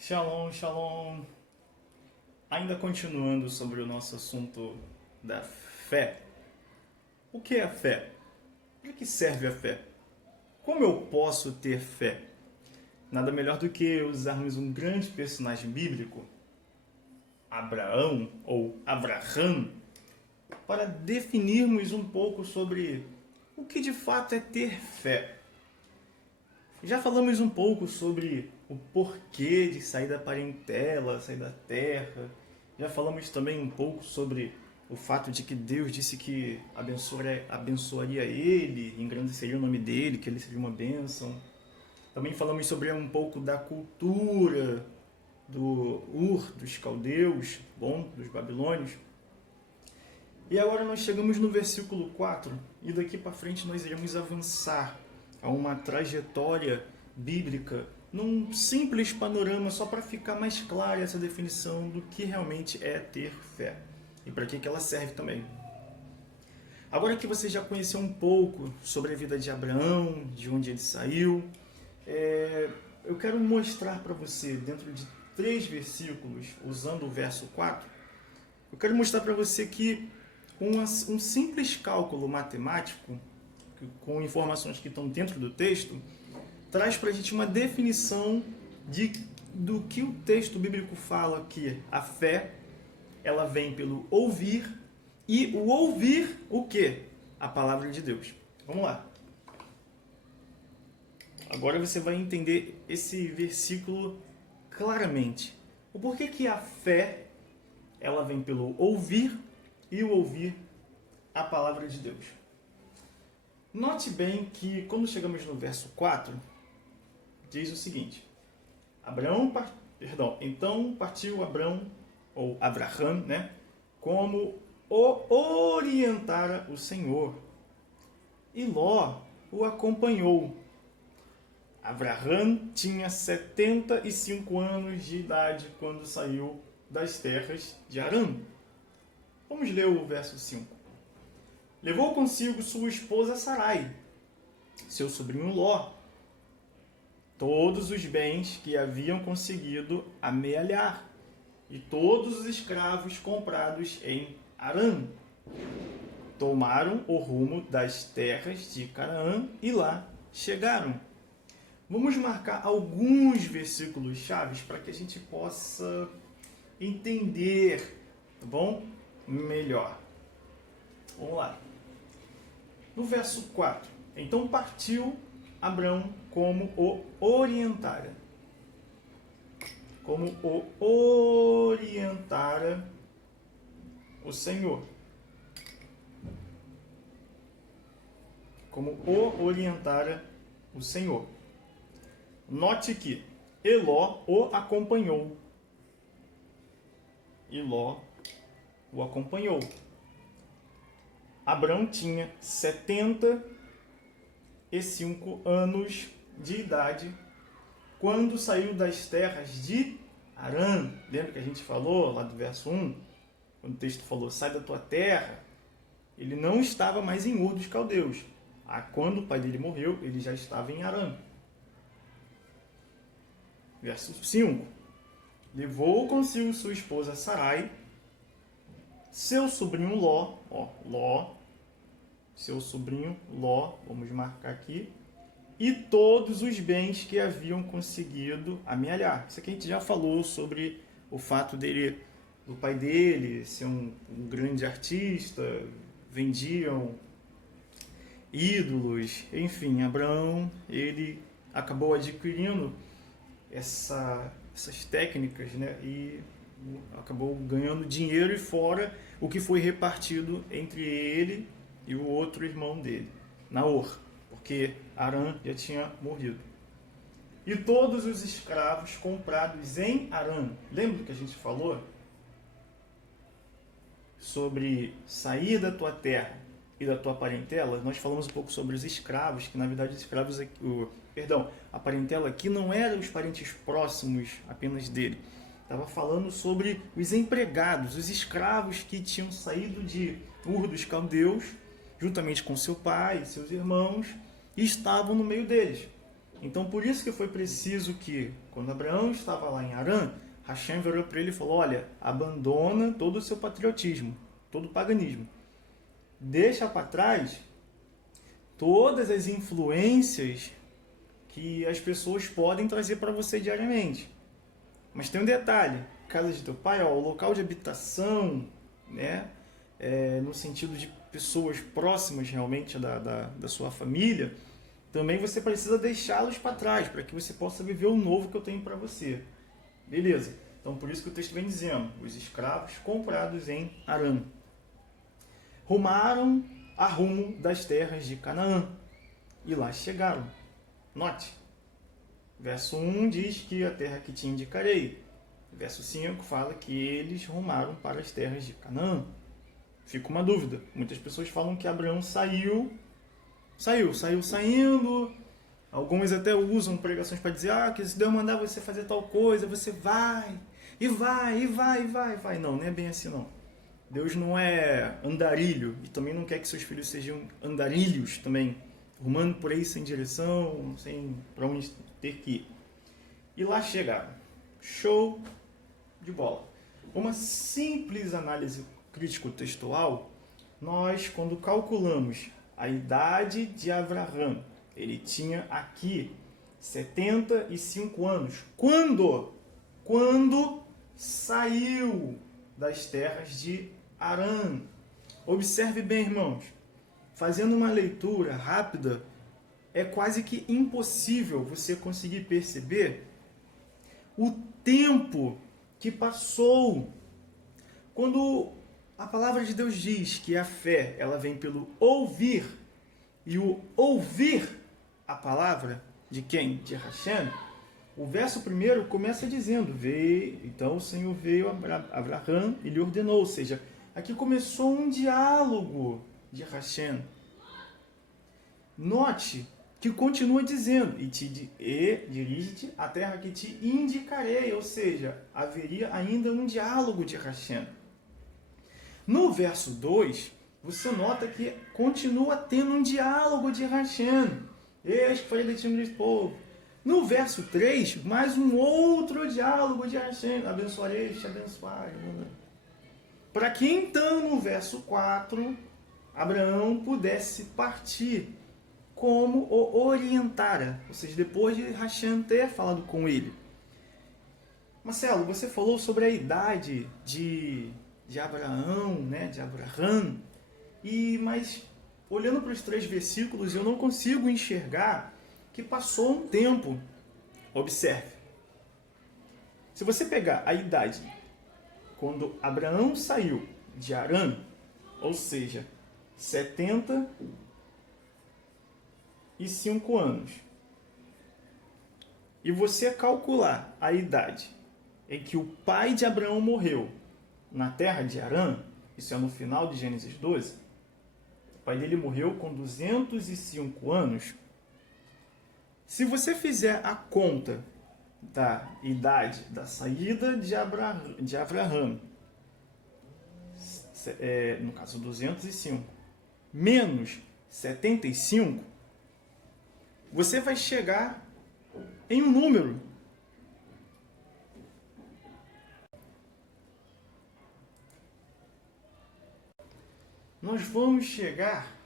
Shalom, shalom. Ainda continuando sobre o nosso assunto da fé. O que é a fé? Para que serve a fé? Como eu posso ter fé? Nada melhor do que usarmos um grande personagem bíblico, Abraão ou Abraham, para definirmos um pouco sobre o que de fato é ter fé. Já falamos um pouco sobre o porquê de sair da parentela, sair da terra. Já falamos também um pouco sobre o fato de que Deus disse que abençoaria ele, engrandeceria o nome dele, que ele seria uma bênção. Também falamos sobre um pouco da cultura do dos caldeus, dos babilônios. E agora nós chegamos no versículo 4 e daqui para frente nós iremos avançar a uma trajetória bíblica num simples panorama só para ficar mais clara essa definição do que realmente é ter fé e para que ela serve também. Agora que você já conheceu um pouco sobre a vida de Abraão, de onde ele saiu, eu quero mostrar para você, dentro de 3 versículos, usando o verso 4, eu quero mostrar para você que com um simples cálculo matemático, com informações que estão dentro do texto, traz para a gente uma definição do que o texto bíblico fala, que a fé ela vem pelo ouvir, e o ouvir o quê? A palavra de Deus. Vamos lá. Agora você vai entender esse versículo claramente. O porquê que a fé ela vem pelo ouvir e o ouvir a palavra de Deus. Note bem que quando chegamos no verso 4, diz o seguinte: então partiu Abrão, ou Abraham, como o orientara o Senhor, e Ló o acompanhou. Abraham tinha 75 anos de idade quando saiu das terras de Harã. Vamos ler o verso 5. Levou consigo sua esposa Sarai, seu sobrinho Ló, todos os bens que haviam conseguido amealhar, e todos os escravos comprados em Harã. Tomaram o rumo das terras de Canaã e lá chegaram. Vamos marcar alguns versículos chaves para que a gente possa entender, tá bom? Melhor. Vamos lá. No verso 4. Então partiu Abrão como o orientara. Como o orientara o Senhor. Como o orientara o Senhor. Note que Eló o acompanhou. Eló o acompanhou. Abrão tinha 75 anos de idade quando saiu das terras de Harã. Lembra que a gente falou lá do verso 1? Quando o texto falou, sai da tua terra. Ele não estava mais em Ur dos Caldeus. Quando o pai dele morreu, ele já estava em Harã. Verso 5. Levou consigo sua esposa Sarai, seu sobrinho Ló, seu sobrinho Ló, vamos marcar aqui, e todos os bens que haviam conseguido amealhar. Isso aqui a gente já falou sobre o fato do pai dele ser um grande artista, vendiam ídolos, enfim, Abraão, ele acabou adquirindo essas técnicas, e acabou ganhando dinheiro e fora o que foi repartido entre ele e o outro irmão dele, Naor, porque Harã já tinha morrido. E todos os escravos comprados em Harã. Lembra do que a gente falou sobre sair da tua terra e da tua parentela? Nós falamos um pouco sobre os escravos, que na verdade os escravos, a parentela aqui não eram os parentes próximos apenas dele. Estava falando sobre os empregados, os escravos que tinham saído de Ur dos Caldeus, juntamente com seu pai e seus irmãos, e estavam no meio deles. Então, por isso que foi preciso que, quando Abraão estava lá em Harã, Hashem virou para ele e falou: olha, abandona todo o seu patriotismo, todo o paganismo. Deixa para trás todas as influências que as pessoas podem trazer para você diariamente. Mas tem um detalhe: casa de teu pai, ó, o local de habitação, né, no sentido de pessoas próximas realmente da sua família, também você precisa deixá-los para trás, para que você possa viver o novo que eu tenho para você. Beleza? Então, por isso que o texto vem dizendo: os escravos comprados em Harã rumaram a rumo das terras de Canaã, e lá chegaram. Note, verso 1 diz que a terra que te indicarei. Verso 5 fala que eles rumaram para as terras de Canaã. Fica uma dúvida. Muitas pessoas falam que Abraão saiu saindo. Algumas até usam pregações para dizer que se Deus mandar você fazer tal coisa, você vai. Não é bem assim não. Deus não é andarilho e também não quer que seus filhos sejam andarilhos também, rumando por aí sem direção, sem para onde ter que ir. E lá chegaram. Show de bola. Uma simples análise crítico-textual, nós, quando calculamos a idade de Abraão, ele tinha aqui 75 anos. Quando saiu das terras de Harã. Observe bem, irmãos. Fazendo uma leitura rápida, é quase que impossível você conseguir perceber o tempo que passou. Quando a palavra de Deus diz que a fé ela vem pelo ouvir, e o ouvir a palavra de quem? De Hashem. O verso primeiro começa dizendo: então o Senhor veio a Abraão e lhe ordenou. Ou seja, aqui começou um diálogo de Hashem. Note que continua dizendo: e dirige-te à terra que te indicarei. Ou seja, haveria ainda um diálogo de Hashem. No verso 2, você nota que continua tendo um diálogo de Hashem. Eis que foi eleito do povo. No verso 3, mais um outro diálogo de Hashem. Abençoarei, te abençoarei. Para que então, no verso 4, Abraão pudesse partir como o orientara. Ou seja, depois de Hashem ter falado com ele. Marcelo, você falou sobre a idade de Abraão, né, de Abraham. Mas, olhando para os 3 versículos, eu não consigo enxergar que passou um tempo. Observe. Se você pegar a idade quando Abraão saiu de Harã, ou seja, 75 anos, e você calcular a idade em que o pai de Abraão morreu na terra de Harã, isso é no final de Gênesis 12, o pai dele morreu com 205 anos. Se você fizer a conta da idade da saída de Abraão, no caso 205, menos 75, você vai chegar em um número. Nós vamos chegar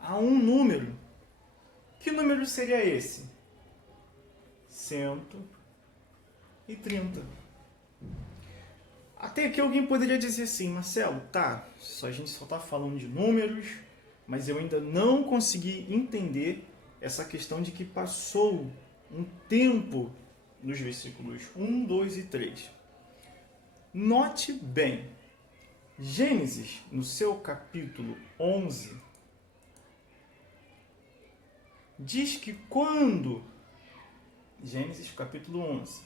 a um número. Que número seria esse? 130. Até aqui alguém poderia dizer assim: Marcelo, a gente só está falando de números, mas eu ainda não consegui entender essa questão de que passou um tempo nos versículos 1, 2 e 3. Note bem, Gênesis, no seu capítulo 11, diz que quando... Gênesis capítulo 11,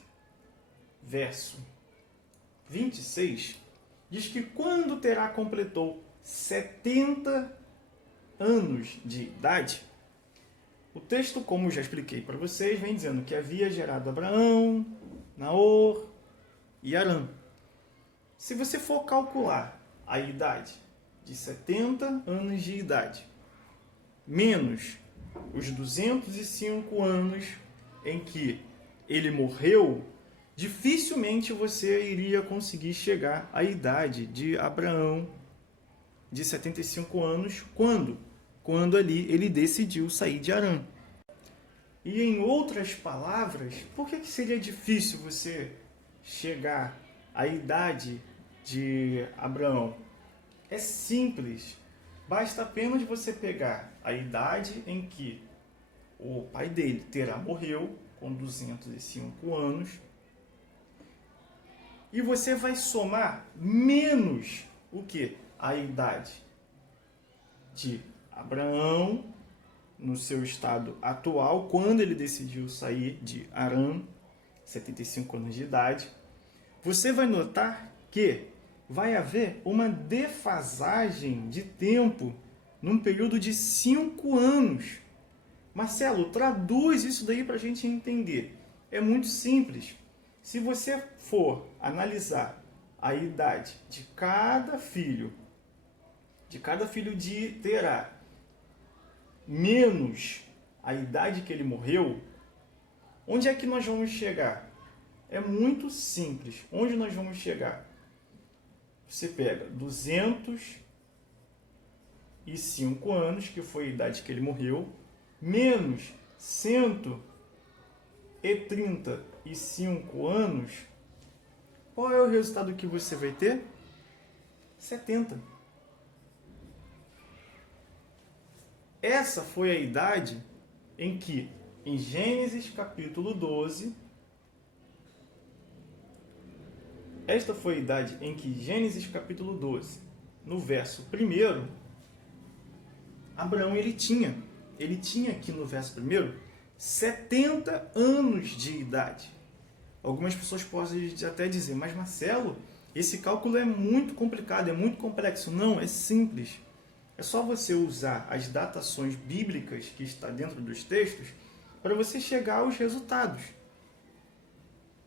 verso 26, diz que quando Terá completou 70 anos de idade, o texto, como já expliquei para vocês, vem dizendo que havia gerado Abraão, Naor e Harã. Se você for calcular a idade de 70 anos de idade, menos os 205 anos em que ele morreu, dificilmente você iria conseguir chegar à idade de Abraão de 75 anos, quando ali ele decidiu sair de Harã. E em outras palavras, por que seria difícil você chegar à idade de Abraão? É simples. Basta apenas você pegar a idade em que o pai dele, Terá, morreu, com 205 anos, e você vai somar menos o que? A idade de Abraão, no seu estado atual, quando ele decidiu sair de Harã, 75 anos de idade, você vai notar que vai haver uma defasagem de tempo num período de 5 anos. Marcelo, traduz isso daí para a gente entender. É muito simples. Se você for analisar a idade de cada filho de Terá, menos a idade que ele morreu, onde é que nós vamos chegar? É muito simples. Onde nós vamos chegar? Você pega 205 anos, que foi a idade que ele morreu, menos 135 anos, qual é o resultado que você vai ter? 70. Essa foi a idade em que, em Gênesis capítulo 12, esta foi a idade em que, Gênesis capítulo 12, no verso 1, Abraão ele tinha aqui no verso 1, 70 anos de idade. Algumas pessoas podem até dizer, mas Marcelo, esse cálculo é muito complicado, é muito complexo. Não, é simples. É só você usar as datações bíblicas que está dentro dos textos para você chegar aos resultados.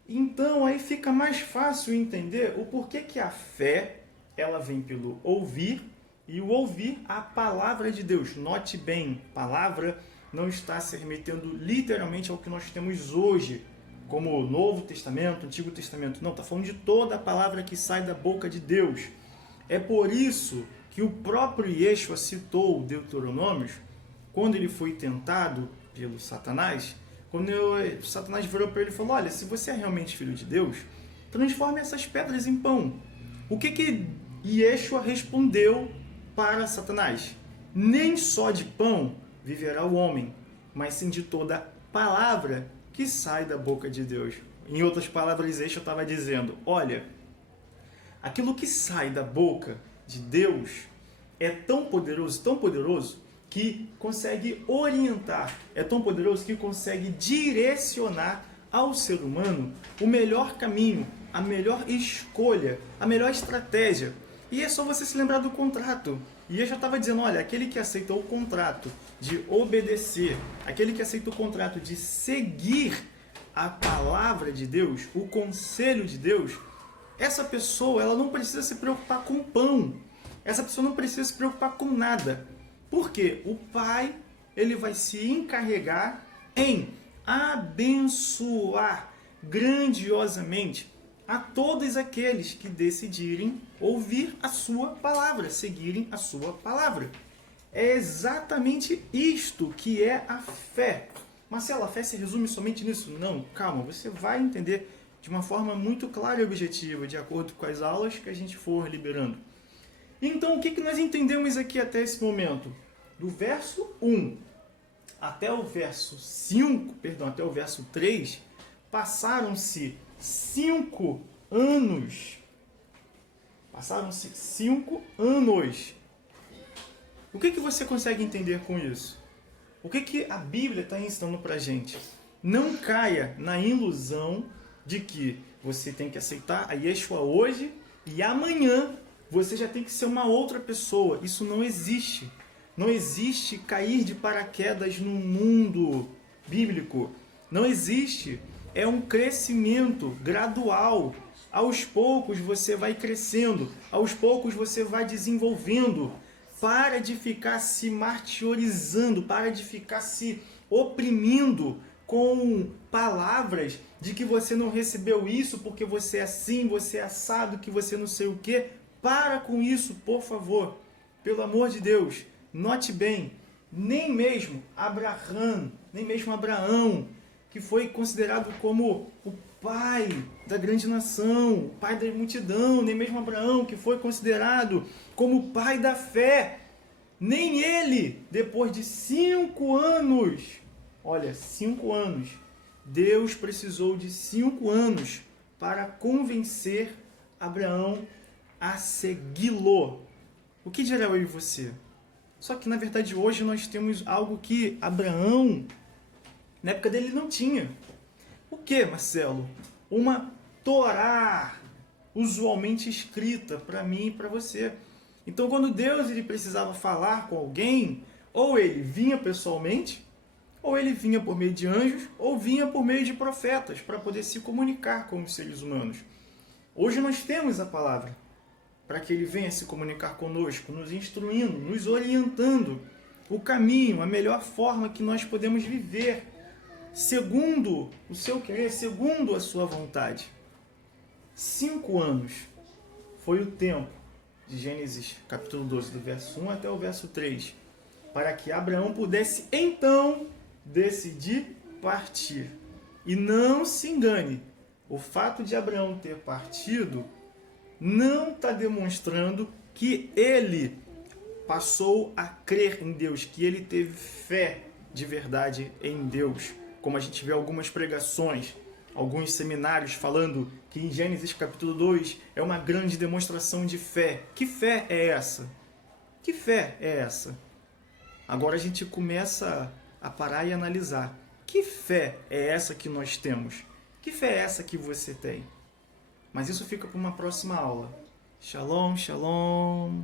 Então, aí fica mais fácil entender o porquê que a fé ela vem pelo ouvir, e o ouvir a palavra de Deus. Note bem, palavra não está se remetendo literalmente ao que nós temos hoje, como o Novo Testamento, Antigo Testamento. Não, está falando de toda a palavra que sai da boca de Deus. É por isso que o próprio Yeshua citou Deuteronômios, quando ele foi tentado pelo Satanás, quando Satanás virou para ele e falou, olha, se você é realmente filho de Deus, transforme essas pedras em pão. O que Yeshua respondeu para Satanás? Nem só de pão viverá o homem, mas sim de toda palavra que sai da boca de Deus. Em outras palavras, Yeshua estava dizendo, olha, aquilo que sai da boca de Deus é tão poderoso, que consegue orientar, é tão poderoso que consegue direcionar ao ser humano o melhor caminho, a melhor escolha, a melhor estratégia. E é só você se lembrar do contrato. E eu já estava dizendo, olha, aquele que aceitou o contrato de obedecer, aquele que aceita o contrato de seguir a palavra de Deus, o conselho de Deus, essa pessoa ela não precisa se preocupar com pão. Essa pessoa não precisa se preocupar com nada. Porque o Pai ele vai se encarregar em abençoar grandiosamente a todos aqueles que decidirem ouvir a sua palavra, seguirem a sua palavra. É exatamente isto que é a fé. Marcelo, a fé se resume somente nisso? Não, calma, você vai entender de uma forma muito clara e objetiva, de acordo com as aulas que a gente for liberando. Então, o que nós entendemos aqui até esse momento? Do verso 1 até o verso 5, até o verso 3, passaram-se 5 anos. Passaram-se 5 anos. O que você consegue entender com isso? O que a Bíblia está ensinando para a gente? Não caia na ilusão de que você tem que aceitar a Yeshua hoje e amanhã você já tem que ser uma outra pessoa. Isso não existe. Não existe cair de paraquedas no mundo bíblico. Não existe. É um crescimento gradual. Aos poucos você vai crescendo. Aos poucos você vai desenvolvendo. Para de ficar se martirizando. Para de ficar se oprimindo com palavras de que você não recebeu isso porque você é assim, você é assado, que você não sei o quê. Para com isso, por favor. Pelo amor de Deus, note bem, nem mesmo Abraão, que foi considerado como o pai da grande nação, o pai da multidão, nem mesmo Abraão, que foi considerado como o pai da fé, nem ele, depois de 5 anos, olha, 5 anos, Deus precisou de 5 anos para convencer Abraão a segui-lo. O que dirá eu e você? Só que, na verdade, hoje nós temos algo que Abraão, na época dele, não tinha. O que, Marcelo? Uma Torá, usualmente escrita para mim e para você. Então, quando Deus ele precisava falar com alguém, ou ele vinha pessoalmente, ou ele vinha por meio de anjos, ou vinha por meio de profetas, para poder se comunicar com os seres humanos. Hoje nós temos a palavra, para que ele venha se comunicar conosco, nos instruindo, nos orientando o caminho, a melhor forma que nós podemos viver, segundo o seu querer, segundo a sua vontade. 5 anos foi o tempo de Gênesis capítulo 12, do verso 1 até o verso 3, para que Abraão pudesse então decidir partir. E não se engane, o fato de Abraão ter partido não está demonstrando que ele passou a crer em Deus, que ele teve fé de verdade em Deus. Como a gente vê algumas pregações, alguns seminários falando que em Gênesis capítulo 2 é uma grande demonstração de fé. Que fé é essa? Que fé é essa? Agora a gente começa a parar e analisar. Que fé é essa que nós temos? Que fé é essa que você tem? Mas isso fica para uma próxima aula. Shalom, shalom.